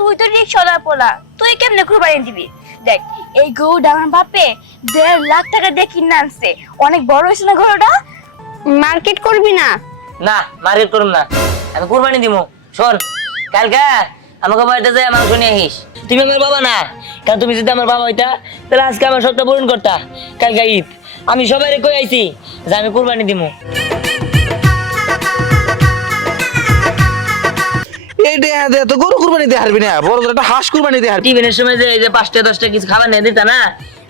তুই তো রিক্সাওয়ালা পোলা, তুই কেমনে কুরবানি দিবি? দেখ এই গরুটা আমার বাপে 1.5 লাখ টাকা দিয়ে কিনে আনছে। অনেক বড় হয়েছে না গরুটা? মার্কেট করবি না? না মার্কেট করুম না, আমি কুরবানি দিমু। শোন, কালকে আমাকে বাড়িতে যাই মাংস নিয়ে আহিস। তুমি আমার বাবা না, কারণ তুমি যদি আমার বাবা হইতা তাহলে আজকে আমার সবটা পূরণ করতা। কালকে ঈদ, আমি সবাই কই আইছি যে আমি কুরবানি দিমু। এই দে তো গরু কুরবানি দিয়ে হারবি না, বড় একটা হাঁস কুরবানি দিয়ে হারবি। টিফিনের সময় যে এই যে 5টা 10টা কিছু খাবার নিয়ে দিতা না,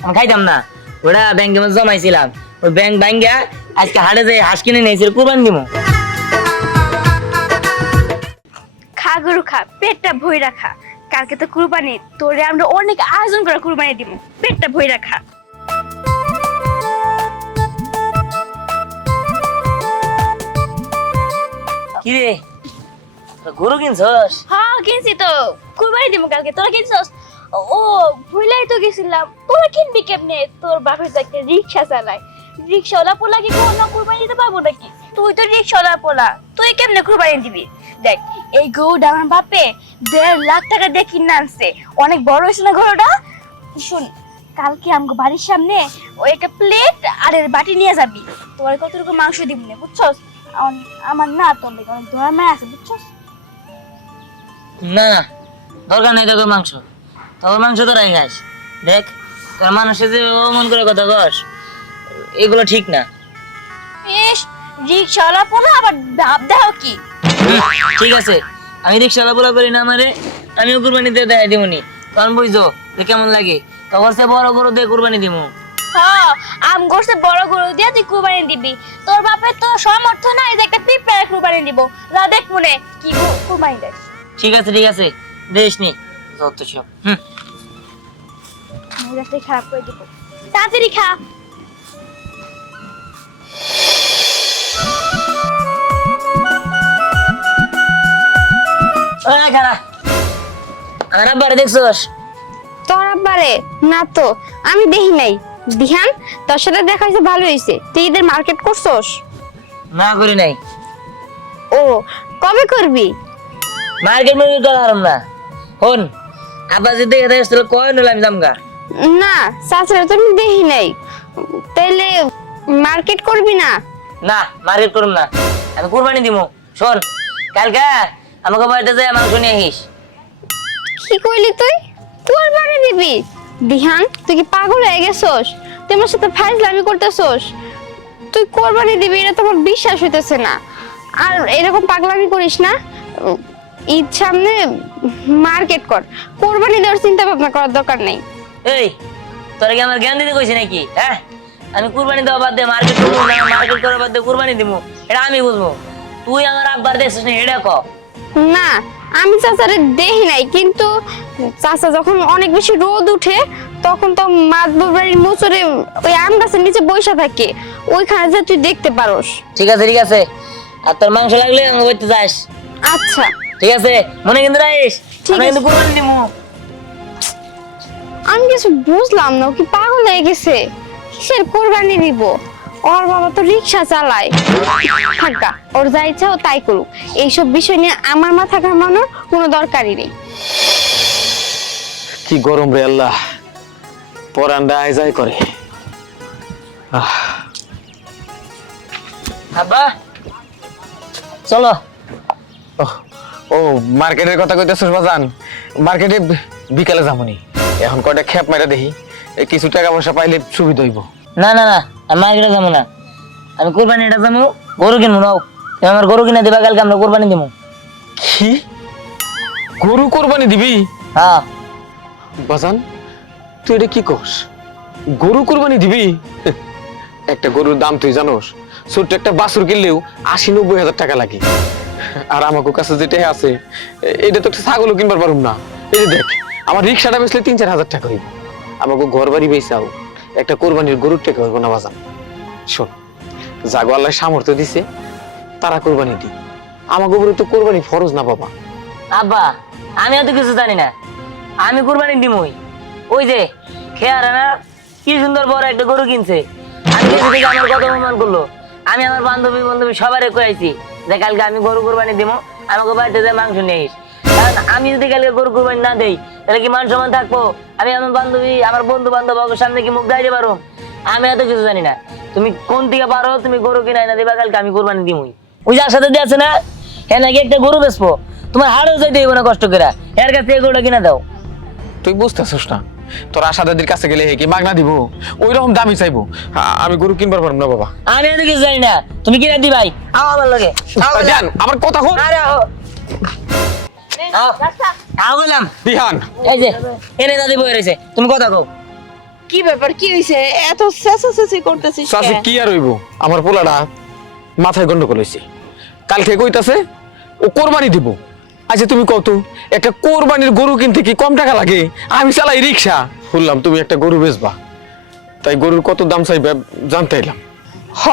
আমি খাইতাম না। ওটা ব্যাংকে মধ্যে জমাইছিলাম, ওই ব্যাংক ভাঙ্গা আজকে হাটে যে হাঁস কিনে নিয়েছিল, কুরবানি দিমু। খা গরু খা, পেটটা ভইরা খা। কালকে তো কুরবানি, তোরে আমরা অনেক আয়োজন করে কুরবানি দিব। পেটটা ভইরা খা। কি রে, গরু কিনছস? হ্যাঁ কিনছি তো, কুরবানি দিব কালকে। তোরা কিনছস? ও ভুলাই তো গেছিলাম। তোরা কিনবি কেমনে? তোর বাপের তো একটা রিক্সা চালায়। রিক্সাওয়ালা পোলা কি কোনো কুরবানি দিতে পারবো নাকি? তুই তো রিক্সাওয়ালা পোলা, তুই কেমনে কুরবানি দিবি? দেখ এই গরুটা আমার বাপে 1.5 লাখ টাকা দিয়ে কিনে আনছে। অনেক বড় হয়েছে না গরুটা? শুন, কালকে আমাকে বাড়ির সামনে ওই একটা প্লেট আর এর বাটি নিয়ে যাবি। তোর কতটুকু মাংস দিব না, বুঝছস? আমার না তোর লেগে অনেক ধরা মায় আছে, বুঝছস? না না, দরকার নেই তোকে মাংস, তোর মাংস তো রাই খাস। দেখ তোর মানুষের যে মন করে কথা কস, এগুলো ঠিক না। ইস, রিক্সাওয়ালা পোলা আবার ভাব দাও কি? ঠিক আছে, আমি রিক্সাওয়ালা বলা করি না, আমারে আমিও কুরবানি দিয়ে দেখাই দিবনি। তখন বুঝছো যে কেমন লাগে, তখন সে বড় বড় দিয়ে কুরবানি দিব। হ্যাঁ, আম গোরসে বড় গরু দিয়ে তুই কুরবানি দিবি। তোর বাপের তো সামর্থ্য নাই যে একটা পিঁপড়া কুরবানি দিব। যা দেখ মনে কি কুরবানি দেয়। ঠিক আছে, দেশ নি যত সব। মেজাজটাই খারাপ করে দিব। তাড়াতাড়ি খা। ওই খারা, আমার আব্বারে দেখছস? তোর আব্বারে? না তো, আমি দেখি নাই। দিহান, তোর সাথে দেখা হয়েছে, ভালো হয়েছে। তুই ঈদের মার্কেট করছস? না করি নাই। ও, কবে করবি? মার্কেট মেরে তো হারাম না। হন, আব্বা যদি দেখে দেখছিল কয় নলে আমি জামগা। না চাচারা তো আমি দেখি নাই। তাইলে মার্কেট করবি না? না মার্কেট করুম না, আমি কুরবানি দিব। শোন, কালকে আমাকে বাড়িতে যাই মাংস নিয়ে আহিস। কি কইলি তুই? তোর বাড়ি দিবি? দিহান, তুই কি পাগল হয়ে গেছস? তুই আমার সাথে ফাইজলামি করতেছস? তুই কোরবানি দিবি এটা তো আমার বিশ্বাস হইতেছে না। আর এরকম পাগলামি করিস না। ঈদ সামনে, মার্কেট কর। কোরবানি দেওয়ার চিন্তা ভাবনা করার দরকার নেই। এই, তোরা কি আমার জ্ঞান দিতে কইছি নাকি? হ্যাঁ, আমি কুরবানি দেওয়া বাদ দিয়ে মার্কেট করবো না, মার্কেট করার বাদ দিয়ে কুরবানি দিব, এটা আমি বুঝবো। তুই আমার আব্বার দেখছিস না, এটা ক। না, আমি চাচারে দেখি নাই, কিন্তু চাচা যখন অনেক বেশি রোদ উঠে তখন তো মাতবর বাড়ির মোচরে ওই আম গাছের নিচে বসে থাকে, ওইখানে যে তুই দেখতে পারোস। ঠিক আছে, আর তোর মাংস লাগলে আমার বাড়িতে যাস। আচ্ছা ঠিক আছে, মনে কিন্তু রাখিস, ঠিক আমি কিন্তু আছে। কুরবানি দিব। আমি কিছু বুঝলাম না, ও কি পাগল হয়ে গেছে? কিসের কোরবানি দিব? ওর বাবা তো রিক্সা চালায়। থাকা, ওর যা ইচ্ছা ও তাই করুক। এইসব বিষয় নিয়ে আমার মাথা ঘামানোর কোনো দরকারই নেই। কি গরম রে আল্লাহ, পরান্ডা আয় করে। আব্বা চলো। ও মার্কেটের কথা কইতেছস বাজান? মার্কেটে বিকালে যামনি, এখন কয়টা খেপ মাইরা দেখি, কিছু টাকা পয়সা পাইলে সুবিধা হইব। না আমি মার্কেটে যাবো না, আমি কুরবানিটা যাবো, গরু কিনবো। নাও, তুমি আমার গরু কিনে দিবা, কালকে আমরা কুরবানি দিব। কি গরু কোরবানি দিবি? হ্যাঁ বাজান, তুই এটা কি কস? গরু কোরবানি দিবি? একটা গরুর দাম তুই জানোস? ছোট্ট একটা বাছুর কিনলেও 80-90 হাজার টাকা লাগে। আর আমার কাছে যেটা আছে, এটা তো একটা ছাগলও কিনবার পারুম না। এই যে দেখ, আমার রিক্সাটা বেচলে 3-4 হাজার টাকা হইব। আমাকে ঘর বাড়ি বেচাও একটা কোরবানির গরুর টাকা হইব না বাজান। শোন, জাগো আল্লাহ সামর্থ্য দিছে, তারা কোরবানি দি। আমাকে উপরে তো কোরবানি ফরজ না বাবা। আব্বা, আমি এত কিছু জানি না, আমি কুরবানি দিমই। ওই যে খেয়ারা না, কি সুন্দর বড় একটা গরু কিনছে, আমি দেখে আমার কত অপমান করলো। আমি আমার বান্ধবী সবারে কইছি যে কালকে আমি গরু কুরবানি দিব, আমাকে বাড়িতে যে মাংস নিয়ে আইস। কারণ আমি যদি কালকে গরু কুরবানি না দেই তাহলে কি মান সম্মান থাকবো? আমি আমার বান্ধবী আমার বন্ধু বান্ধব সামনে কি মুখ দাঁড়িয়ে পারো? আমি এত কিছু জানি না। তুমি কোন দিকে পারো, তুমি গরু কিনা না দিবা, কালকে আমি কুরবানি দিমই। ওই যার সাথে দিয়ে আছে না, হ্যাঁ নাকি একটা গরু বেচবো, তোমার হাড়ও যাইতে হইব না কষ্ট করে, এর কাছে এই গরুটা কিনা দাও। তুই বুঝতেছিস না, তোর আশা দাদির কাছে গেলে কি মাগনা দিব? ওই রকম দামি চাইবো। আমি গরু কিনবার পারবো না বাবা। আমি এত কিছু জানি না, তুমি কিনা দিবাই। আও আমার লগে, দিহান, আমার কথা শোন। আরে আও আও গেলাম। দিহান, এই যে এনে দাদি বই রয়েছে, তুমি কথা কও। কি ব্যাপার, কি হইছে? এত চেঁচাচেঁচি করতেছিস চাচি কেন? কি আর হইব, আমার পোলাটা মাথায় গন্ডগোল হইছে। কালকে কইতাছে ও কোরবানি দিব। আচ্ছা তুমি কত, একটা কোরবানির গরু কিনতে কি কম টাকা লাগে? আমি চালাই রিক্সা, শুনলাম তুমি একটা গরু বেচবা, তাই গরুর কত দাম চাইবে জানতে এলাম। হ,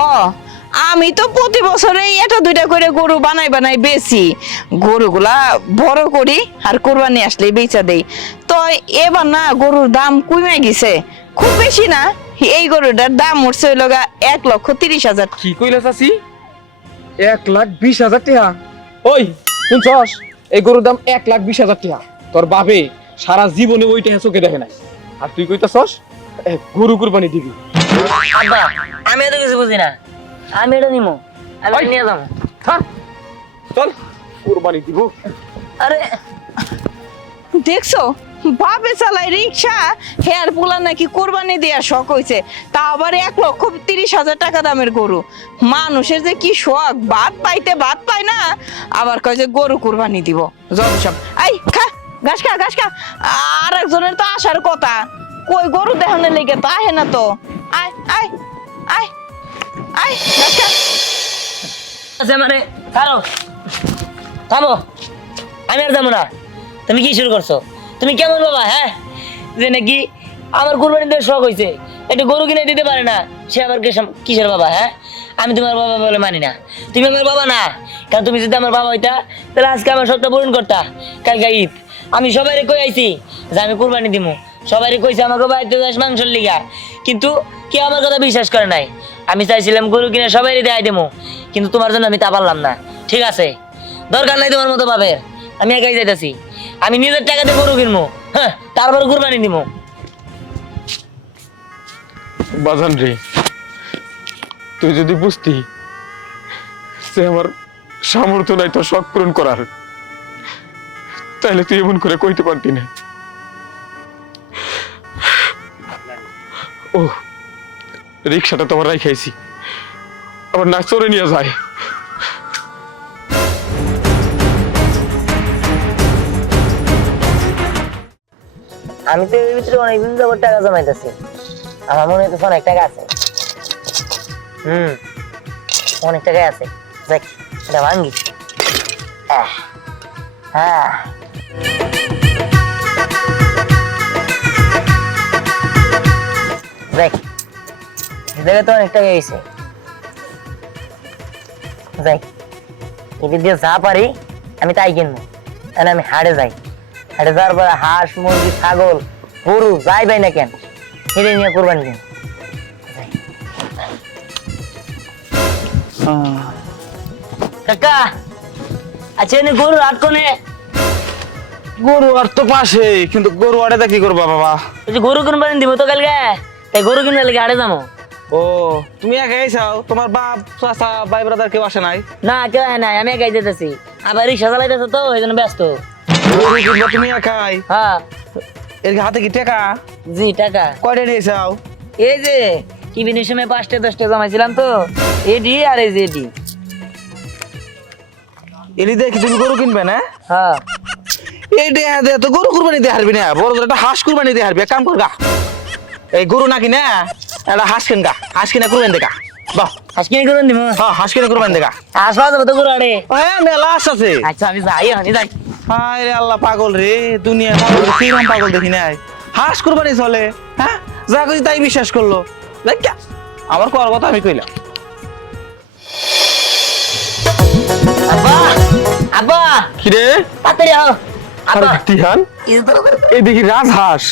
আমি তো প্রতি বছরে এটা দুইটা করে গরু বানাই বানাই বেচি, গরুগুলা বড় করি আর কোরবানি আসলে বেচা দেই। তো এবার না গরুর দাম কমে গেছে, খুব বেশি না। এই গরুটার দাম উঠছে হইল 1,30,000। কি কইলা চাচি? 1,20,000 টাকা? ওই শুনছস, এই গরুর দাম 1,20,000 টাকা। তোর বাপে সারা জীবনে ওইটা চোখে দেখে নাই, আর তুই কইতাছস গরু কুরবানি দিবি? আব্বা আমি এত কিছু বুঝি না, আমি এটা নিমো, আমি ওই। নিয়ে যাবো। হ্যাঁ চল কুরবানি দিব। আরে দেখছো, বাপে চালাই রিক্সা, হেয়ার পোলা নাকি কোরবানি দেওয়া শখ হইছে, তা আবার 1,30,000 টাকা দামের গরু। মানুষের যে কি শখ, ভাত পাইতে ভাত পায় না, আবার কয় যে গরু কোরবানি দিব। যত সব এই খা, ঘাস খা, ঘাস খা। আর একজনের তো আসার কথা, কই গরু দেখানোর লেগে তো আহে না তো। আয় আয় আয় আয়, ঘাস খা। আছে মানে থামো থামো, আমি আর যাবো না। তুমি কি শুরু করছো? তুমি কেমন বাবা? হ্যাঁ, যে নাকি আমার কুরবানি দেওয়ার শখ হয়েছে, একটা গরু কিনে দিতে পারে না, সে আবার কিসের বাবা? হ্যাঁ, আমি তোমার বাবা বলে মানি না। তুমি আমার বাবা না, কারণ তুমি যদি আমার বাবা হইতা তাহলে আজকে আমার সবটা পূরণ করতা। কালকে ঈদ, আমি সবাই কই আইছি যে আমি কুরবানি দিব, সবাই কইছে আমাকে বাড়িতে যাস মাংসর লিগা, কিন্তু কেউ আমার কথা বিশ্বাস করে নাই। আমি চাইছিলাম গরু কিনে সবাই দেয় দেবো, কিন্তু তোমার জন্য আমি তা পারলাম না। ঠিক আছে, দরকার নাই তোমার মতো বাপের, আমি একাই যাইতেছি। আমি নিজের টাকাতে গরু কিনবো, হ্যাঁ, তারপর কুরবানি দিব। বাজান রে, তুই যদি বুঝতি যে আমার সামর্থ্য নাই তোর শখ পূরণ করার, তাহলে তুই এমন করে কইতে পারতি না। ও রিক্সাটা তোমার রাখাইছি, আবার না চড়ে নিয়ে যায়। আমি তো এর ভিতরে অনেকদিন যাবত টাকা জমাইতেছি, আমার মনে হইতেছে অনেক টাকা আছে। অনেক টাকাই আছে, দেখ এটা ভাঙ্গি। হ্যাঁ দেখ, দেখে তো অনেক টাকা গেছে। যাই এদিক দিয়ে যা পারি আমি তাই কিনবো। তাহলে আমি হাটে যাই, হাটে যাওয়ার পরে হাঁস মুরগি ছাগল গরু যাই পাই না কেন হেঁটে নিয়ে কোরবানি দিন। কাকা আচ্ছা এনে গরু হাট কোনে? গরু আর তো পাশে, কিন্তু গরু আড়ে কি করবা বাবা? ওই যে গরু কোরবানি দিব তো কালকে, তাই গরু কিনবার লাগে হাটে যাবো। ও তুমি একাই চাও, তোমার বাপ চাচা ভাই ব্রাদার কেউ আসে নাই? না কেউ হয় নাই, আমি একাই যেতেছি, আবার রিক্সা চালাইতেছে তো এই জন্য ব্যস্ত। গরু কিনবা তুমি একাই? হ্যাঁ এর হাতে কি টাকা? জি টাকা কয়টা নিয়ে চাও? এই যে টিফিনের সময় 5টা 10টা জমাইছিলাম তো, এডি আর এই যে এডি। এলি দেখি তুমি গরু কিনবে না? হ্যাঁ এই দে তো গরু কুরবানি দিয়ে হারবি না, বড় একটা হাঁস কুরবানি দিয়ে হারবি। এক কাম কর গা, এই গরু না কিনে একটা হাঁস কিন গা, হাঁস কিনে কুরবানি দেখা। বাহ, হাঁস কিনে করবেন দিব? হ্যাঁ হাঁস কিনে কুরবানি দেখা। হাঁস পাওয়া যাবে তো গরু হাটে? হ্যাঁ মেলা হাঁস আছে। আচ্ছা আমি যাই, আমি যাই। হায় রে আল্লাহ, পাগল রে দুনিয়া, পাগল রে, কিরকম পাগল দেখি নাই। হাঁস কুরবানি চলে, হ্যাঁ যা কইছি তাই বিশ্বাস করলো। দেখ আমার করার কথা আমি কইলাম। আব্বা আব্বা কিরে তাড়াতাড়ি আও আব্বা। দিহান, এই দেখি রাজহাঁস,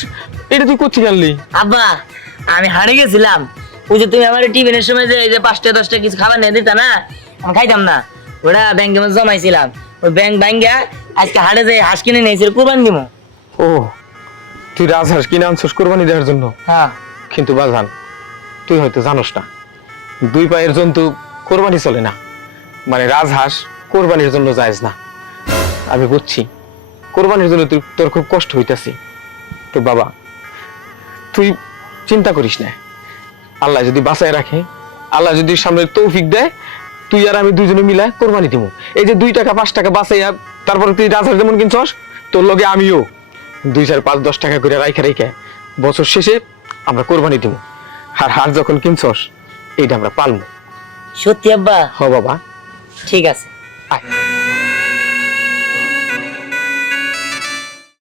এটা তুই কোথায় আনলি? আব্বা আমি হারিয়ে গেছিলাম, ওই যে তুমি আমার টিফিনের সময় যে এই যে 5টা 10টা কিছু খাবার নিয়ে দিতা না, আমি খাইতাম না, ওটা ব্যাংকে মধ্যে জমাইছিলাম, ওই ব্যাংক ভাঙ্গা আজকে হাটে যাই হাঁস কিনে নিয়েছিল কুরবানি দিব। ও তুই রাজহাঁস কিনে আনছস কোরবানি দেওয়ার জন্য? হ্যাঁ কিন্তু বাজান তুই হয়তো জানোস না, 2 পায়ের জন্তু কোরবানি চলে না, মানে রাজহাঁস কোরবানির জন্য জায়েজ না। আমি বুঝছি কোরবানির জন্য তোর খুব কষ্ট হইতাছে, তো বাবা তুই চিন্তা করিস না, আল্লাহ যদি বাঁচায় রাখে, আল্লাহ যদি সামনে তৌফিক দেয়, তুই আর আমি দুজনে মিলে কোরবানি দিব। এই যে 2 টাকা 5 টাকা বাঁচাইয়া তারপরে তুই রাজহাঁস যেমন কিনছস, তোর লগে আমিও 2 4 5 10 টাকা করে রাইখা বছর শেষে আমরা কোরবানি দিব। আর হার যখন কিনছস এইটা আমরা পালবো। সত্যি আব্বা? হ বাবা। ঠিক আছে। আয়